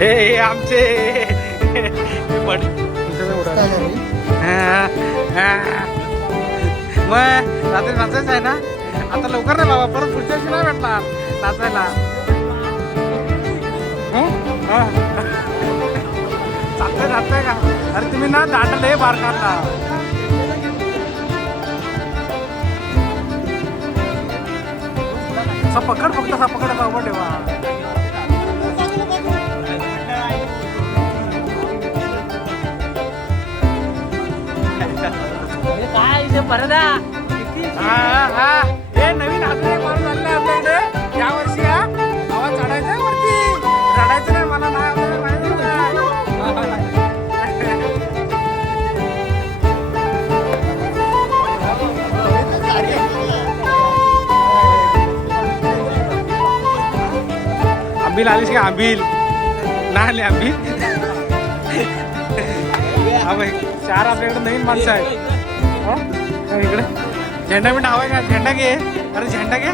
हे आमचे. मग रात्री नाचायचं आहे ना? आता लवकर नाही बाबा परत पुढच्या दिवशी नाही भेटणार नाचायला. चालतंय चालतंय का? अरे तुम्ही ना दाटले हे बार काढला. पकड फक्त असा पकड बाबा ठेवा हा हा. हे नवीन हातले माणूस आपल्या इथे. या वर्षी हा. आवाज चढायचा वरती. रडायचं नाही मला नाही आपल्याला माहिती नाही. आंबील आलीस का? आंबील. नाही आले आंबील. हा भाई चार आपल्याकडे नवीन माणसं आहेत. हो? इकडे. झेंडा बिंडा हवाय का झेंडा घे. अरे झेंडा घे.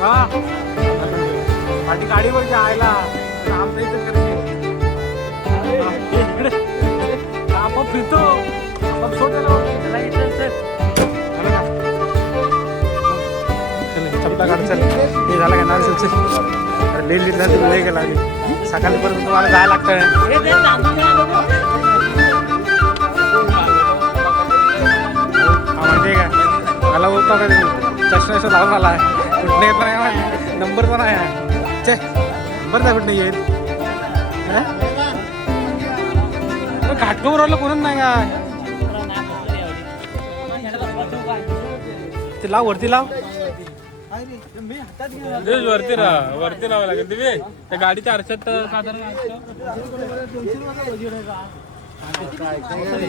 हा. पाठी गाडीवर जायला आमचं इथं करते इकडे. आपण फिरतो. आपण सोडायला चल हे झालं का नाही चल चल अरे लेट लेट झाली वेळ गेला आधी. सकाळीपर्यंत तुम्हाला जायला लागतं हे माहिती आहे का? मला बोलतो का तुम्ही चष्मा असं लावून आला आहे कुठं येत नाही नंबर पण आहे चे नंबर नाही कुठं येईल? हं? घाटकोवर आलं कोणच नाही का? ते लाव वरती लाव. वरती राहा वरती राहावं लागेल. दिवे त्या गाडीच्या आरशात साधारण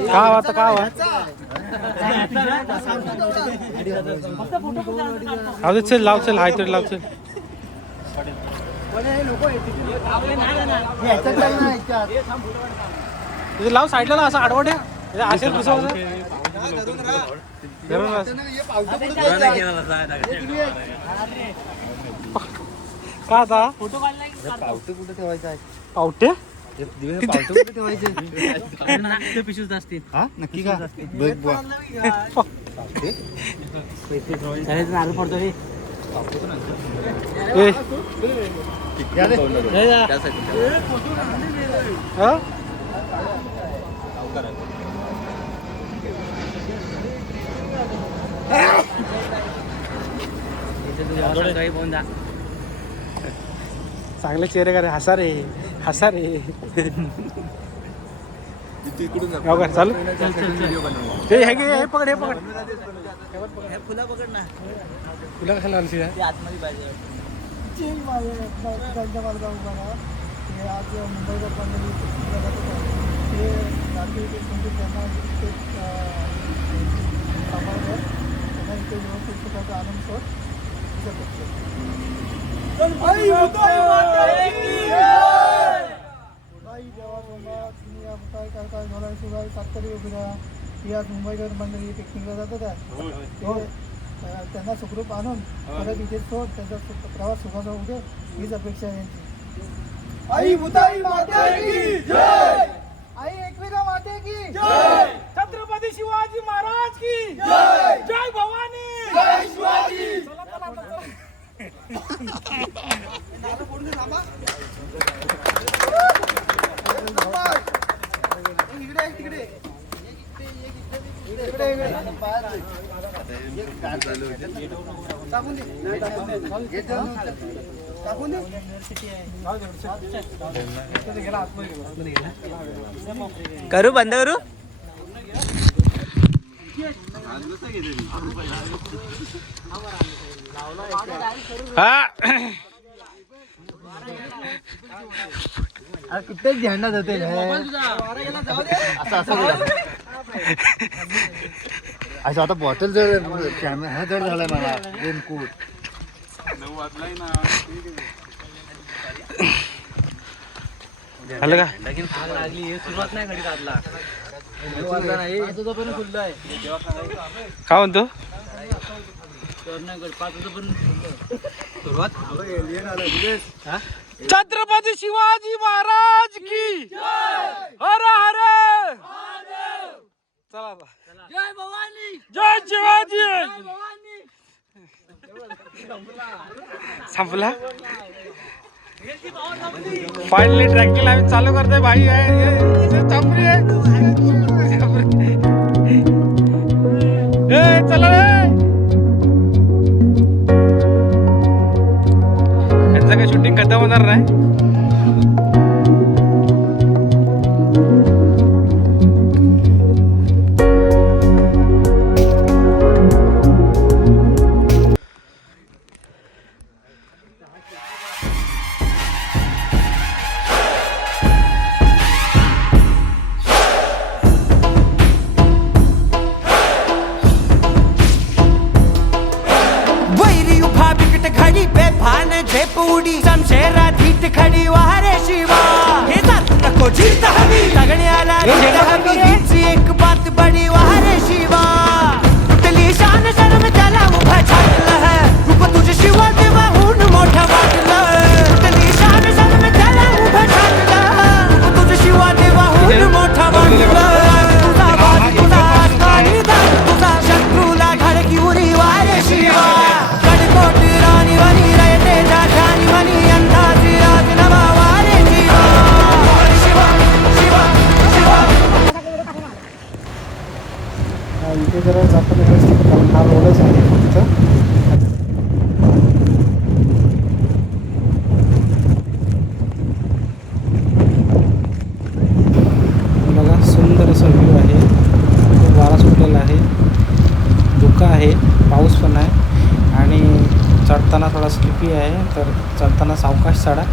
का आता का आवाज लाव दे चल लाव चल हाय तरी लाव चल. लाव साईडला लाव असं आडवं ठेव. असेल कसं धरून. का आता फोटो काढला की काढतो. पावटे? नागपूर पिशवीत असतील नक्की का बघ बुवा नारळ पडतो रे चांगले चेहरे का रे हसा रे. हसा रे हो का चालू? हे हे हे पकड हे पकड. फुला पकड ना. तुला कशाला आतमध्ये पाहिजे. आज मुंबईकर मंडळी पिकनिकला जातात आहे. त्यांना सुखरूप आणून परत इथे सोड त्यांचा प्रवास सुखाचा होऊ दे हीच अपेक्षा आहे आई भूताई माता की जय आई एकविरा माते की जय छत्रपती शिवाजी महाराज की। जय। जय भवानी। जय शिवाजी। इकडे तिकडे इकडे इकडे टाकून दे टाकून दे करू बंद करू? कित्येक झेंडा जाते असं आता बॉटल जर कॅमेरा हा जर झालाय मला रेनकोट नऊ वाजलाय ना झालं का सुरुवात नाही घडी काढला काय म्हणतो? पाच वाजेपर्यंत सुरुवात? छत्रपती शिवाजी महाराज की हर हर! चला. जय भवानी! जय शिवाजी! संपला? फायनली ट्रॅकिंग आम्ही चालू करतोय भाई आहे हे- आहे. चला रे. यांचं काही शूटिंग खतम होणार नाही तर चलताना सावकाश चढा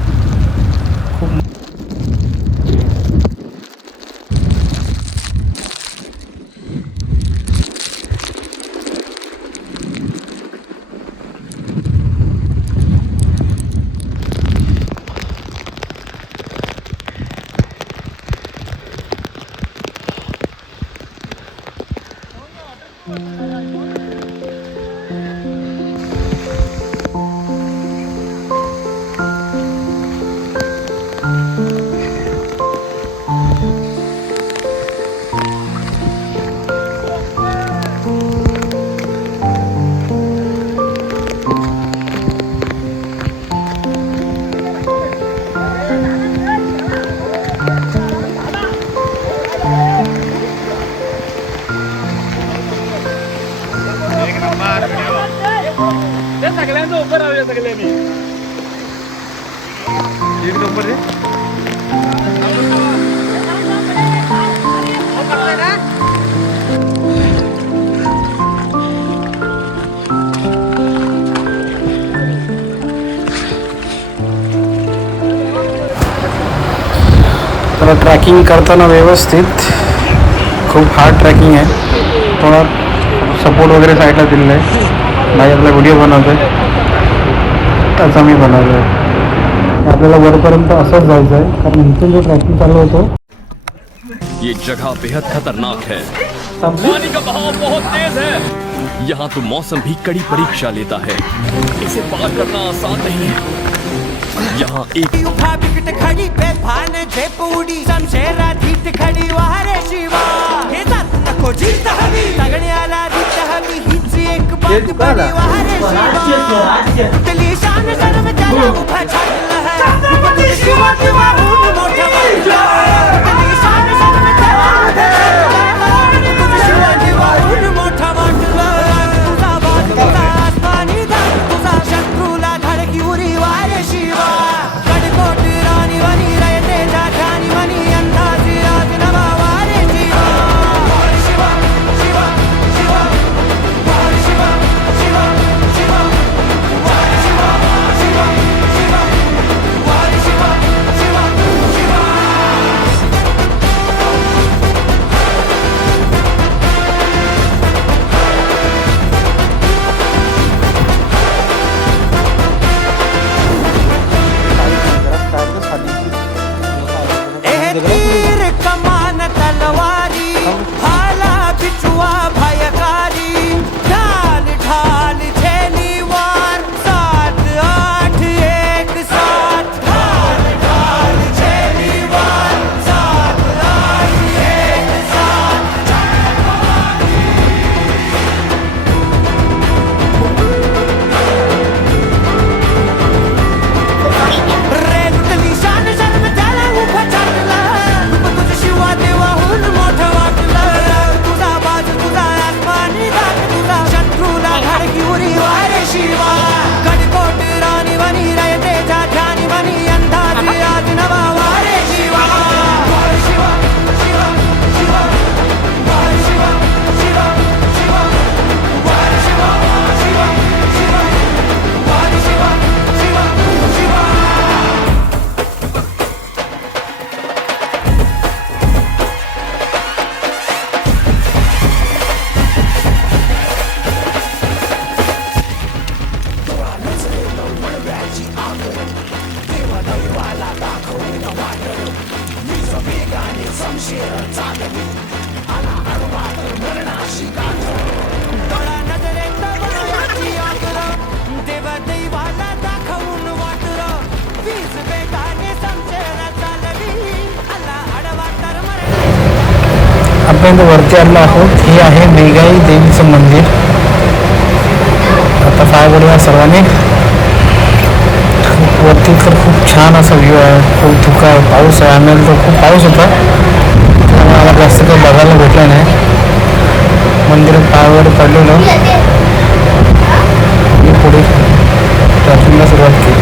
तर ट्रॅकिंग करताना व्यवस्थित। खूप हार्ड ट्रॅकिंग आहे थोडा सपोर्ट वगैरे साईडला दिलेला आहे भाई आपला व्हिडिओ बनवतोय त्याचा मी बनवतो आहे आपल्याला वरपर्यंत असंच जायचं आहे कारण इथून जो ट्रॅकिंग चालू होतो ये जगह बेहद खतरनाक है। पानी का बहाव बहुत तेज है। यहाँ तो मौसम भी कड़ी परीक्षा लेता है। इसे पार करना आसान नहीं है। यहाँ एक उठा बिकट खडी बेभान जे उडी। समशेरा धीट खडी वारे शिवा। हे जात नको हमी हवी जगण्याला जिंत हवी हीच एक बात बडी वारे शिवा। तली शान शर्म त्याला उभा छाटलं है। शिवा की मोठा मोठं தீர்க்கமான தலவார் आपण वरती आलो आहोत. हे आहे मेघाई देवीचं मंदिर. आता काय बोलूया सर्वांनी. वरती तर खूप छान असा व्ह्यू आहे. खूप धुका आहे पाऊस आहे. आम्हाला तर खूप पाऊस होता. त्यामुळे मला जास्त काही बघायला भेटलं नाही. मंदिरात पायावर वगैरे मी पुढे ट्रॅकिंगला सुरुवात केली.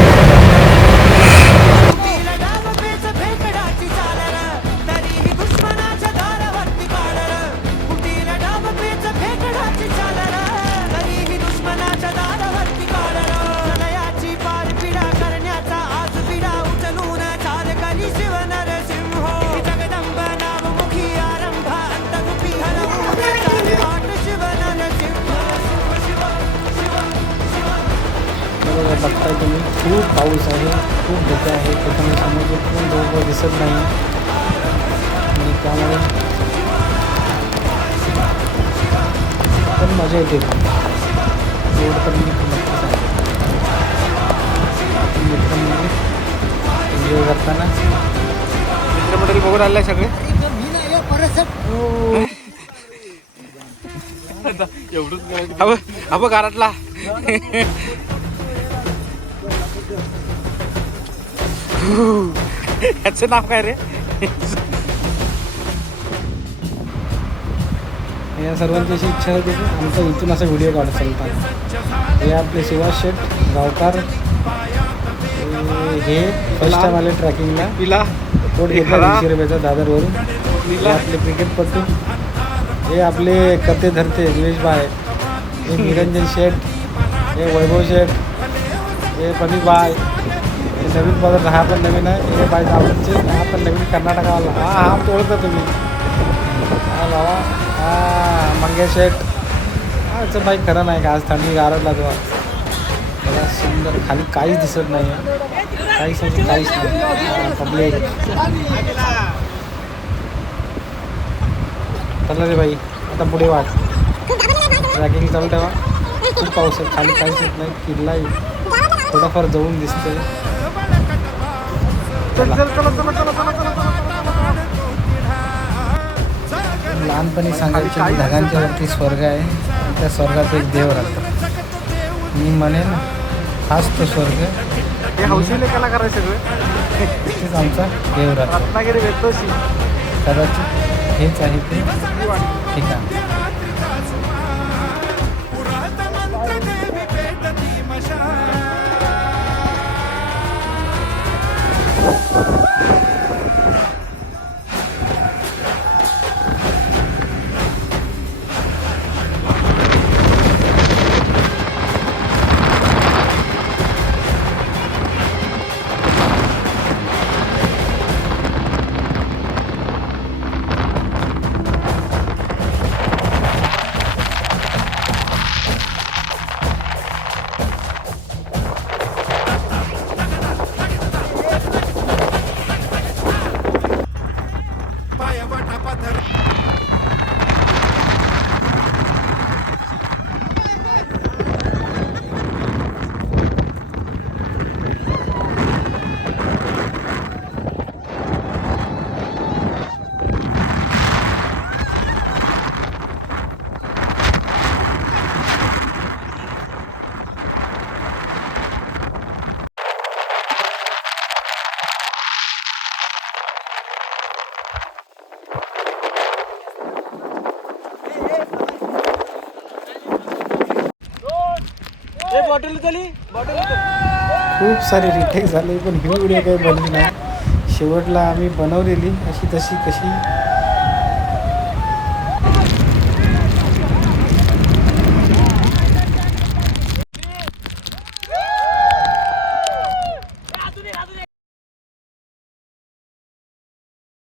पाऊस आहे खूप धोका आहे त्याच्यामुळे समोर पण जवळ दिसत नाही. आणि त्यामुळे पण मजा येते. एवढं तर मी नक्की सांगतो. मित्रांनी एन्जॉय करताना. मित्रमंडळी बघून आले सगळे? अबो अबो गारटला याचं नाव काय रे? या सर्वांची अशी इच्छा होती की आमचा इथून असा व्हिडिओ काढत चालतात हे आपले सुभाष शेठ गावकार हे- फर्स्ट टाइम आले ट्रॅकिंगला पिला कोट घेतला दीडशे रुपयाचा दादरवरून. हे आपले क्रिकेटपटू हे आपले कथे धरते दिवेश बाय हे निरंजन शेठ हे वैभव शेठ हे पनी बाय नवीन बदल हा पण नवीन आहे. हे बाय दावणचे हा पण नवीन कर्नाटकावाला. हा हा ओळखता तुम्ही. हा बाबा हा मंगेश शेठ. हा याचं बाईक खरं नाही का? आज थंडी गारडला तो बघा सुंदर. खाली काहीच दिसत नाही आहे काहीच म्हणजे काहीच नाही. पब्लिक चला रे बाई आता पुढे वाट. ट्रॅकिंग चालू ठेवा. खूप पाऊस आहे. खाली काहीच येत नाही. किल्लाही थोडाफार जवळून लहानपणी सांगायचे की ढगांच्या वरती स्वर्ग आहे त्या स्वर्गात एक देव राहतो. मी म्हणेन हाच तो स्वर्ग हे तिथेच आमचा देव राहतो. रत्नागिरी कदाचित हेच आहे ते. ठिकाण बॉटल बॉटल खूप सारे रिटेक झाले पण ही व्हिडिओ काही बनली नाही. शेवटला आम्ही बनवलेली अशी तशी कशी